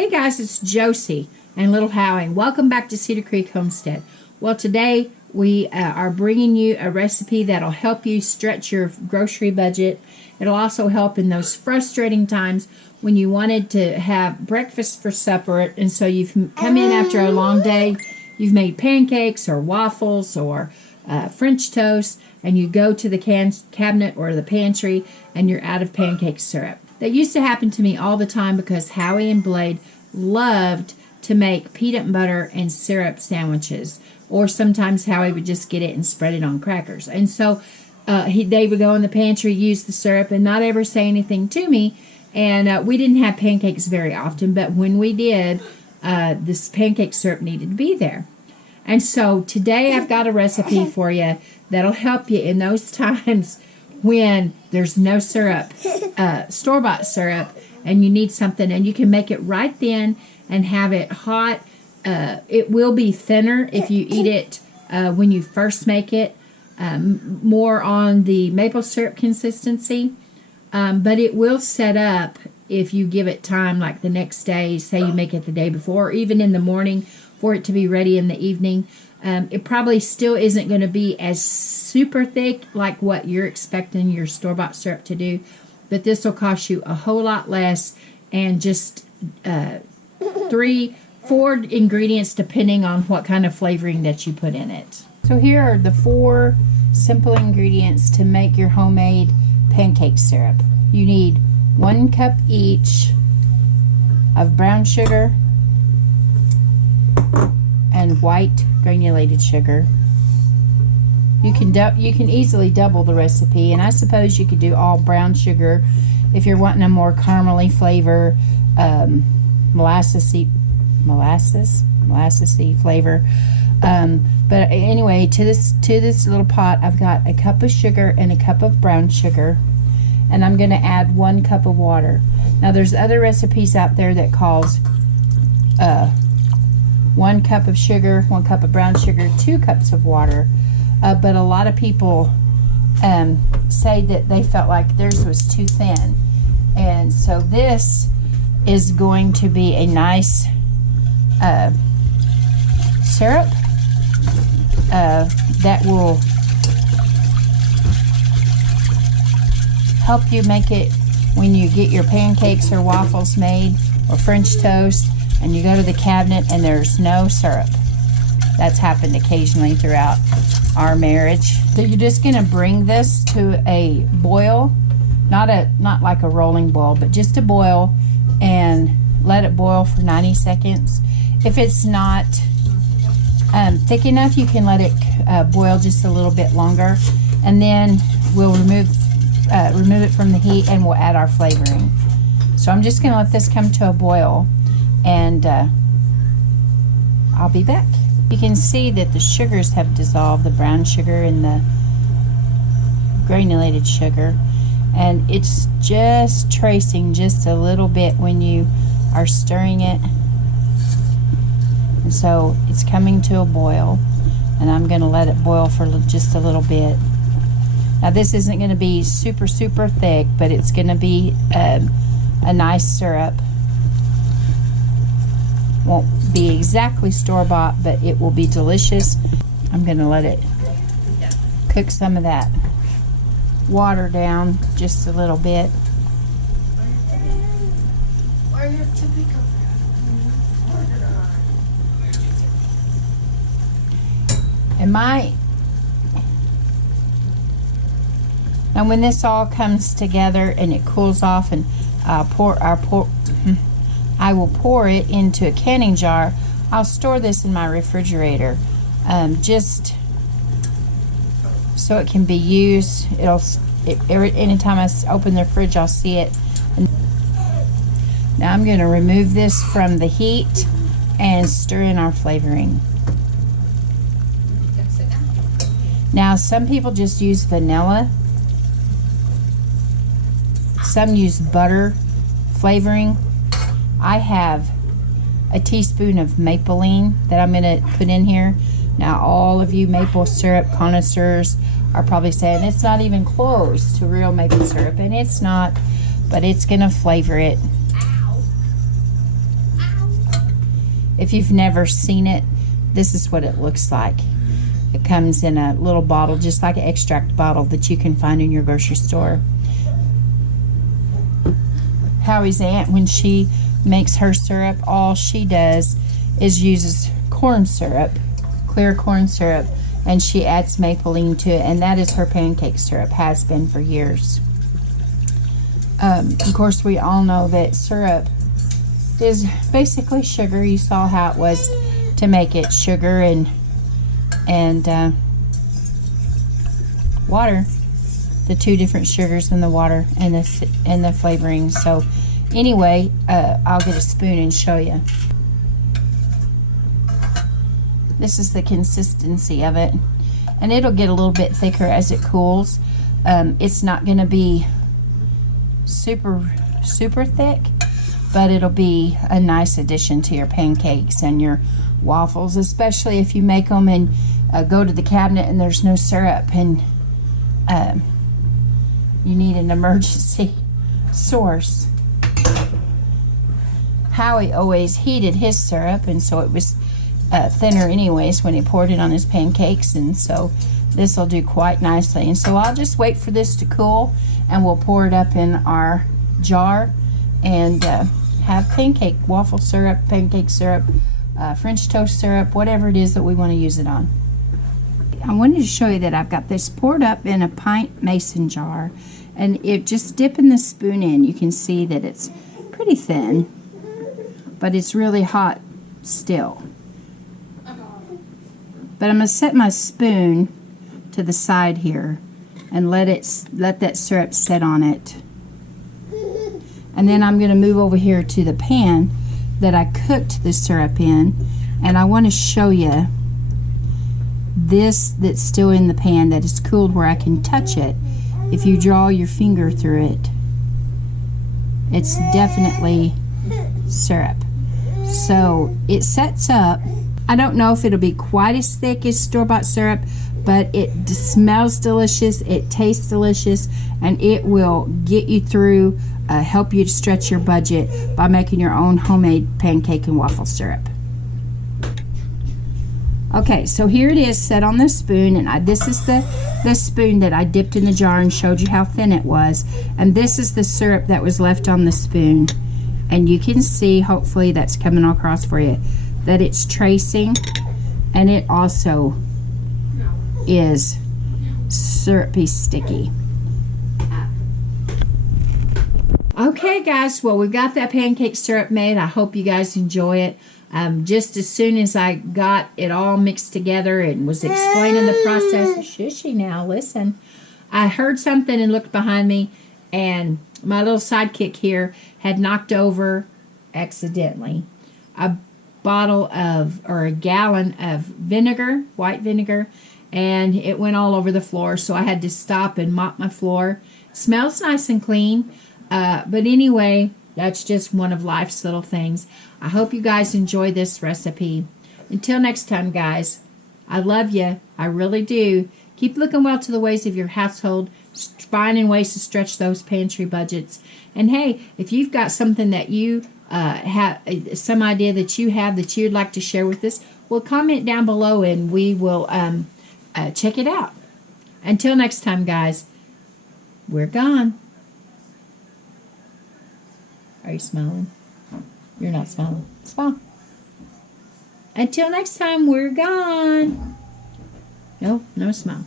Hey guys, it's Josie and Little Howie. Welcome back to Cedar Creek Homestead. Well, today we are bringing you a recipe that'll help you stretch your grocery budget. It'll also help in those frustrating times when you wanted to have breakfast for supper, and so you've come in after a long day, you've made pancakes or waffles or French toast, and you go to the cabinet or the pantry and you're out of pancake syrup. That used to happen to me all the time because Howie and Blade loved to make peanut butter and syrup sandwiches, or sometimes Howie would just get it and spread it on crackers. And so they would go in the pantry, use the syrup, and not ever say anything to me. And we didn't have pancakes very often, but when we did, this pancake syrup needed to be there. And so today I've got a recipe for you that'll help you in those times when there's no syrup, store-bought syrup, and you need something, and you can make it right then and have it hot. It will be thinner if you eat it when you first make it, more on the maple syrup consistency, but it will set up if you give it time, like the next day, say you make it the day before, or even in the morning for it to be ready in the evening. It probably still isn't going to be as super thick like what you're expecting your store-bought syrup to do, but this will cost you a whole lot less, and just 3-4 ingredients depending on what kind of flavoring that you put in it. So here are the 4 simple ingredients to make your homemade pancake syrup. You need 1 cup each of brown sugar and white granulated sugar. You can easily double the recipe, and I suppose you could do all brown sugar if you're wanting a more caramely flavor, molassesy flavor. But anyway, to this little pot, I've got a cup of sugar and a cup of brown sugar, and I'm going to add 1 cup of water. Now, there's other recipes out there that calls 1 cup of sugar, 1 cup of brown sugar, 2 cups of water. But a lot of people say that they felt like theirs was too thin. And so this is going to be a nice syrup that will help you make it when you get your pancakes or waffles made, or French toast, and you go to the cabinet and there's no syrup. That's happened occasionally throughout our marriage. So you're just going to bring this to a boil, not like a rolling boil, but just a boil, and let it boil for 90 seconds. If it's not thick enough, you can let it boil just a little bit longer, and then we'll remove it from the heat and we'll add our flavoring. So I'm just going to let this come to a boil, and I'll be back. You can see that the sugars have dissolved, the brown sugar and the granulated sugar, and it's just tracing just a little bit when you are stirring it. And so it's coming to a boil, and I'm going to let it boil for just a little bit. Now, this isn't going to be super thick, but it's going to be a nice syrup. Won't be exactly store-bought, but it will be delicious. I'm going to let it cook some of that water down just a little bit. And now when this all comes together and it cools off, and I will pour it into a canning jar. I'll store this in my refrigerator, just so it can be used. Anytime I open the fridge, I'll see it. Now I'm going to remove this from the heat and stir in our flavoring. Now, some people just use vanilla. Some use butter flavoring. I have a teaspoon of mapleine that I'm going to put in here. Now, all of you maple syrup connoisseurs are probably saying it's not even close to real maple syrup, and it's not, but it's going to flavor it. If you've never seen it, this is what it looks like. It comes in a little bottle, just like an extract bottle that you can find in your grocery store. Howie's aunt, when she makes her syrup, all she does is uses corn syrup, clear corn syrup, and she adds maple to it, and that is her pancake syrup, has been for years. Of course, we all know that syrup is basically sugar. You saw how it was to make it, sugar and water, the two different sugars in the water and the flavoring. So anyway, I'll get a spoon and show you. This is the consistency of it, and it'll get a little bit thicker as it cools. It's not going to be super thick, but it'll be a nice addition to your pancakes and your waffles, especially if you make them and go to the cabinet and there's no syrup and you need an emergency source. Howie always heated his syrup, and so it was thinner anyways when he poured it on his pancakes, and so this will do quite nicely. And so I'll just wait for this to cool, and we'll pour it up in our jar and have pancake waffle syrup, pancake syrup, French toast syrup, whatever it is that we want to use it on. I wanted to show you that I've got this poured up in a pint mason jar, and it just dipping the spoon in, you can see that it's pretty thin, but it's really hot still. But I'm going to set my spoon to the side here and let that syrup set on it. And then I'm going to move over here to the pan that I cooked the syrup in, and I want to show you this that's still in the pan that is cooled where I can touch it. If you draw your finger through it, it's definitely syrup. So it sets up. I don't know if it'll be quite as thick as store-bought syrup, but it smells delicious, it tastes delicious, and it will get you through, help you to stretch your budget by making your own homemade pancake and waffle syrup. Okay, so here it is set on the spoon, and this is the spoon that I dipped in the jar and showed you how thin it was, and this is the syrup that was left on the spoon. And you can see, hopefully that's coming across for you, that it's tracing, and it also is syrupy sticky. Okay guys, well, we've got that pancake syrup made. I hope you guys enjoy it. Just as soon as I got it all mixed together and was explaining the process, shushy now, listen, I heard something and looked behind me, and my little sidekick here had knocked over accidentally a bottle of, or a gallon of vinegar, white vinegar, and it went all over the floor, so I had to stop and mop my floor. Smells nice and clean, but anyway, that's just one of life's little things. I hope you guys enjoy this recipe. Until next time, guys, I love you. I really do. Keep looking well to the ways of your household, finding ways to stretch those pantry budgets. And hey, if you've got something that you have, some idea that you have that you'd like to share with us, well, comment down below and we will check it out. Until next time, guys, we're gone. Are you smiling? You're not smiling. Smile. Until next time, we're gone. No smile.